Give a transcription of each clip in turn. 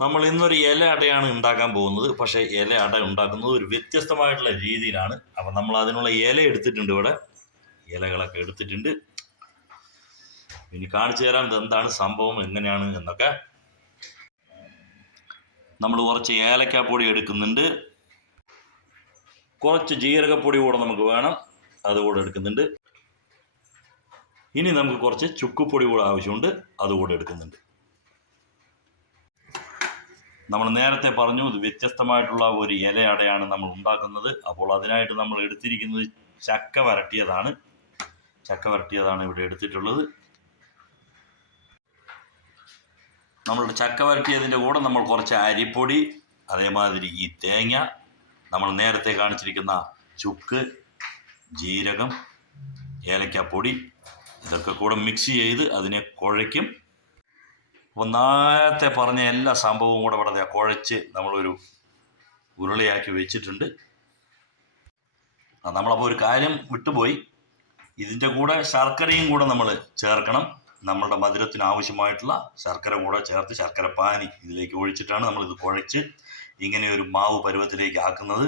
നമ്മൾ ഇന്നൊരു ഇല അടയാണ് ഉണ്ടാക്കാൻ പോകുന്നത്. പക്ഷേ ഇല അട ഉണ്ടാക്കുന്നത് ഒരു വ്യത്യസ്തമായിട്ടുള്ള രീതിയിലാണ്. അപ്പം നമ്മൾ അതിനുള്ള ഇല എടുത്തിട്ടുണ്ട് ഇവിടെ. ഇലകളൊക്കെ എടുത്തിട്ടുണ്ട്. ഇനി കാണിച്ചു തരാം ഇത് എന്താണ് സംഭവം എങ്ങനെയാണ് എന്നൊക്കെ. നമ്മൾ കുറച്ച് ഏലക്കാപ്പൊടി എടുക്കുന്നുണ്ട്. കുറച്ച് ജീരകപ്പൊടി കൂടെ നമുക്ക് വേണം അതുകൂടെ എടുക്കുന്നുണ്ട്. ഇനി നമുക്ക് കുറച്ച് ചുക്കുപ്പൊടി കൂടെ ആവശ്യമുണ്ട് അതുകൂടെ എടുക്കുന്നുണ്ട്. നമ്മൾ നേരത്തെ പറഞ്ഞു ഇത് വ്യത്യസ്തമായിട്ടുള്ള ഒരു ഇലയടയാണ് നമ്മൾ ഉണ്ടാക്കുന്നത്. അപ്പോൾ അതിനായിട്ട് നമ്മൾ എടുത്തിരിക്കുന്നത് ചക്ക വരട്ടിയതാണ്. ചക്ക വരട്ടിയതാണ് ഇവിടെ എടുത്തിട്ടുള്ളത്. നമ്മളുടെ ചക്ക വരട്ടിയതിന്റെ കൂടെ നമ്മൾ കുറച്ച് അരിപ്പൊടി അതേമാതിരി ഈ തേങ്ങ നമ്മൾ നേരത്തെ കാണിച്ചിരിക്കുന്ന ചുക്ക് ജീരകം ഏലക്കാപ്പൊടി ഇതൊക്കെ കൂടെ മിക്സ് ചെയ്ത് അതിനെ കുഴയ്ക്കും. അപ്പോൾ നേരത്തെ പറഞ്ഞ എല്ലാ സംഭവവും കൂടെ ഇവിടെ കുഴച്ച് നമ്മളൊരു ഉരുളയാക്കി വെച്ചിട്ടുണ്ട്. നമ്മളപ്പോൾ ഒരു കാര്യം വിട്ടുപോയി. ഇതിന്റെ കൂടെ ശർക്കരയും കൂടെ നമ്മൾ ചേർക്കണം. നമ്മളുടെ മധുരത്തിന് ആവശ്യമായിട്ടുള്ള ശർക്കര കൂടെ ചേർത്ത് ശർക്കര പാനി ഇതിലേക്ക് ഒഴിച്ചിട്ടാണ് നമ്മളിത് കുഴച്ച് ഇങ്ങനെ ഒരു മാവ് പരുവത്തിലേക്ക് ആക്കുന്നത്.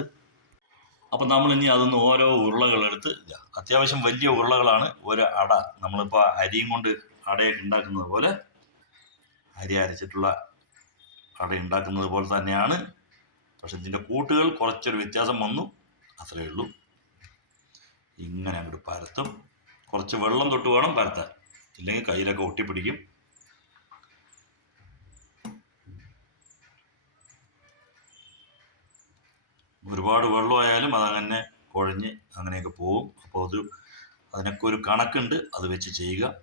അപ്പം നമ്മൾ ഇനി അതൊന്ന് ഓരോ ഉരുളകളെടുത്ത് അത്യാവശ്യം വലിയ ഉരുളകളാണ്. ഒരു അട നമ്മളിപ്പോൾ അരിയും കൊണ്ട് അടയൊക്കെ ഉണ്ടാക്കുന്നത് പോലെ അരി അരച്ചിട്ടുള്ള കട ഉണ്ടാക്കുന്നത് പോലെ തന്നെയാണ്. പക്ഷെ ഇതിന്റെ കൂട്ടുകൾ കുറച്ചൊരു വ്യത്യാസം വന്നു. അത്രയേ ഉള്ളൂ. ഇങ്ങനെ അങ്ങോട്ട് പരത്തും. കുറച്ച് വെള്ളം തൊട്ട് വേണം പരത്താൻ. ഇല്ലെങ്കിൽ കയ്യിലൊക്കെ ഒട്ടിപ്പിടിക്കും. ഒരുപാട് വെള്ളമായാലും അതങ്ങനെ കുഴഞ്ഞ് അങ്ങനെയൊക്കെ പോകും. അപ്പോൾ അത് അതിനൊക്കെ ഒരു കണക്കുണ്ട്. അത് വെച്ച് ചെയ്യുക.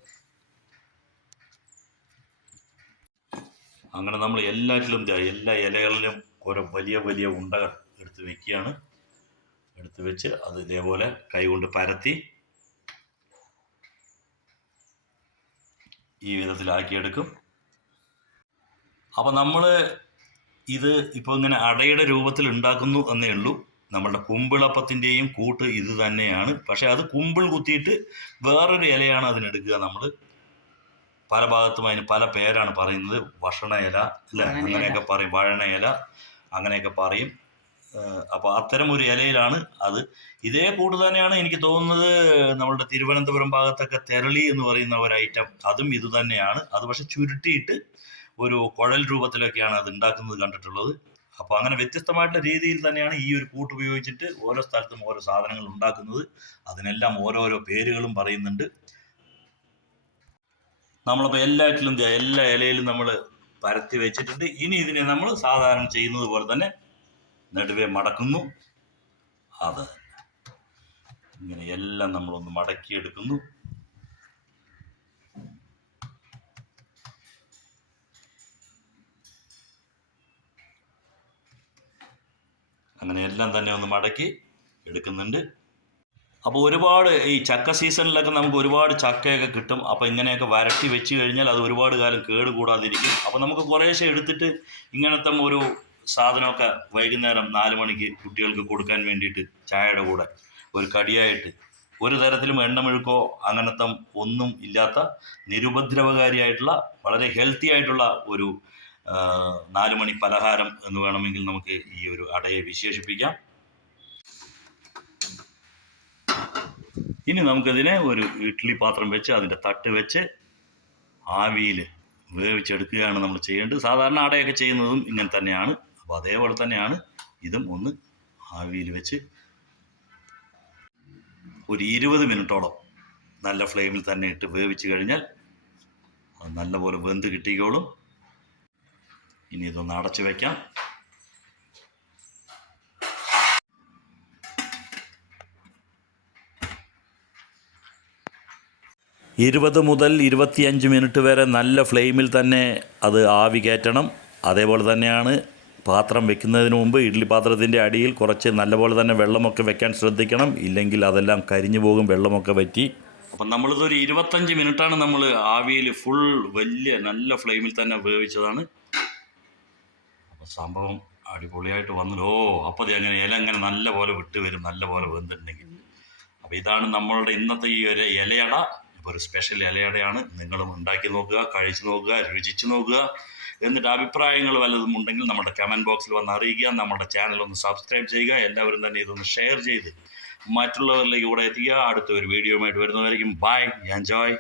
അങ്ങനെ നമ്മൾ എല്ലാറ്റിലും എല്ലാ ഇലകളിലും ഓരോ വലിയ വലിയ ഉണ്ടകൾ എടുത്ത് വെക്കുകയാണ്. എടുത്ത് വെച്ച് അത് ഇതേപോലെ കൈകൊണ്ട് പരത്തി ഈ വിധത്തിലാക്കിയെടുക്കും. അപ്പോൾ നമ്മൾ ഇത് ഇപ്പോൾ ഇങ്ങനെ അടയുടെ രൂപത്തിൽ ഉണ്ടാക്കുന്നു എന്നേ ഉള്ളൂ. നമ്മളുടെ കുമ്പിളപ്പത്തിന്റെയും കൂട്ട് ഇത് തന്നെയാണ്. പക്ഷേ അത് കുമ്പിൾ കുത്തിയിട്ട് വേറൊരു ഇലയാണ് അതിനെടുക്കുക നമ്മൾ. പല ഭാഗത്തും അതിന് പല പേരാണ് പറയുന്നത്. വഷണ ഇല അല്ലേ അങ്ങനെയൊക്കെ പറയും. വഴണ ഇല അങ്ങനെയൊക്കെ പറയും. അപ്പോൾ അത്തരം ഒരു ഇലയിലാണ് അത്. ഇതേ കൂട്ട് തന്നെയാണ് എനിക്ക് തോന്നുന്നത് നമ്മളുടെ തിരുവനന്തപുരം ഭാഗത്തൊക്കെ തെരളി എന്ന് പറയുന്ന ഒരു ഐറ്റം. അതും ഇത് തന്നെയാണ്. അത് പക്ഷെ ചുരുട്ടിയിട്ട് ഒരു കുഴൽ രൂപത്തിലൊക്കെയാണ് അത് ഉണ്ടാക്കുന്നത് കണ്ടിട്ടുള്ളത്. അപ്പോൾ അങ്ങനെ വ്യത്യസ്തമായിട്ടുള്ള രീതിയിൽ തന്നെയാണ് ഈ ഒരു കൂട്ട് ഉപയോഗിച്ചിട്ട് ഓരോ സ്ഥലത്തും ഓരോ സാധനങ്ങൾ ഉണ്ടാക്കുന്നത്. അതിനെല്ലാം ഓരോരോ പേരുകളും പറയുന്നുണ്ട്. നമ്മളിപ്പോൾ എല്ലാറ്റിലും എല്ലാ ഇലയിലും നമ്മൾ പരത്തി വെച്ചിട്ടുണ്ട്. ഇനി ഇതിനെ നമ്മൾ സാധാരണ ചെയ്യുന്നത് പോലെ തന്നെ നടുവേ മടക്കുന്നു. അത് ഇങ്ങനെ എല്ലാം നമ്മളൊന്ന് മടക്കിയെടുക്കുന്നു. അങ്ങനെ എല്ലാം തന്നെ ഒന്ന് മടക്കി എടുക്കുന്നുണ്ട്. അപ്പോൾ ഒരുപാട് ഈ ചക്ക സീസണിലൊക്കെ നമുക്ക് ഒരുപാട് ചക്കയൊക്കെ കിട്ടും. അപ്പോൾ ഇങ്ങനെയൊക്കെ വരട്ടി വെച്ച് കഴിഞ്ഞാൽ അത് ഒരുപാട് കാലം കേട് കൂടാതിരിക്കും അപ്പോൾ നമുക്ക് കുറേശ്ശെ എടുത്തിട്ട് ഇങ്ങനത്തെ ഒരു സാധനമൊക്കെ വൈകുന്നേരം നാല് മണിക്ക് കുട്ടികൾക്ക് കൊടുക്കാൻ വേണ്ടിയിട്ട് ചായയുടെ കൂടെ ഒരു കടിയായിട്ട് ഒരു തരത്തിലും എണ്ണമെഴുക്കോ അങ്ങനത്തെ ഒന്നും ഇല്ലാത്ത നിരുപദ്രവകാരിയായിട്ടുള്ള വളരെ ഹെൽത്തി ആയിട്ടുള്ള ഒരു നാല് മണി പലഹാരം എന്ന് വേണമെങ്കിൽ നമുക്ക് ഈ ഒരു അടയെ വിശേഷിപ്പിക്കാം. ഇനി നമുക്കിതിനെ ഒരു ഇഡ്ഡലി പാത്രം വെച്ച് അതിന്റെ തട്ട് വെച്ച് ആവിയിൽ വേവിച്ചെടുക്കുകയാണ് നമ്മൾ ചെയ്യേണ്ടത്. സാധാരണ അടയൊക്കെ ചെയ്യുന്നതും ഇങ്ങനെ തന്നെയാണ്. അപ്പോൾ അതേപോലെ തന്നെയാണ് ഇതും ഒന്ന് ആവിയിൽ വെച്ച് ഒരു ഇരുപത് മിനിറ്റോളം നല്ല ഫ്ലെയിമിൽ തന്നെ ഇട്ട് വേവിച്ച് കഴിഞ്ഞാൽ നല്ലപോലെ വെന്ത് കിട്ടിക്കോളും. ഇനി ഇതൊന്ന് അടച്ചു വയ്ക്കാം ഇരുപത് മുതൽ ഇരുപത്തിയഞ്ച് മിനിറ്റ് വരെ നല്ല ഫ്ലെയിമിൽ തന്നെ അത് ആവി കയറ്റണം. അതേപോലെ തന്നെയാണ് പാത്രം വെക്കുന്നതിന് മുമ്പ് ഇഡ്ഡലി പാത്രത്തിന്റെ അടിയിൽ കുറച്ച് നല്ലപോലെ തന്നെ വെള്ളമൊക്കെ വെക്കാൻ ശ്രദ്ധിക്കണം. ഇല്ലെങ്കിൽ അതെല്ലാം കരിഞ്ഞു പോകും വെള്ളമൊക്കെ വറ്റി. അപ്പം നമ്മളിതൊരു ഇരുപത്തഞ്ച് മിനിറ്റാണ് നമ്മൾ ആവിയിൽ ഫുൾ വലിയ നല്ല ഫ്ലെയിമിൽ തന്നെ ഉപയോഗിച്ചതാണ് സംഭവം അടിപൊളിയായിട്ട് വന്നല്ലോ അപ്പോൾ അത് അങ്ങനെ ഇല അങ്ങനെ നല്ല പോലെ വിട്ട് വരും നല്ല പോലെ വെന്തിട്ടുണ്ടെങ്കിൽ. അപ്പോൾ ഇതാണ് നമ്മളുടെ ഇന്നത്തെ ഈ ഒരു ഇലയട. അപ്പോൾ ഒരു സ്പെഷ്യൽ ഇലയടയാണ് നിങ്ങളും ഉണ്ടാക്കി നോക്കുക കഴിച്ചു നോക്കുക രുചിച്ച് നോക്കുക എന്നിട്ട് അഭിപ്രായങ്ങൾ വല്ലതും ഉണ്ടെങ്കിൽ നമ്മുടെ കമന്റ് ബോക്സിൽ വന്ന് അറിയിക്കുക നമ്മുടെ ചാനൽ ഒന്ന് സബ്സ്ക്രൈബ് ചെയ്യുക എല്ലാവരും തന്നെ ഇതൊന്ന് ഷെയർ ചെയ്ത് മറ്റുള്ളവരിലേക്ക് കൂടെ എത്തിക്കുക. അടുത്ത ഒരു വീഡിയോ ആയിട്ട് വരുന്നതായിരിക്കും ബൈ എൻജോയ്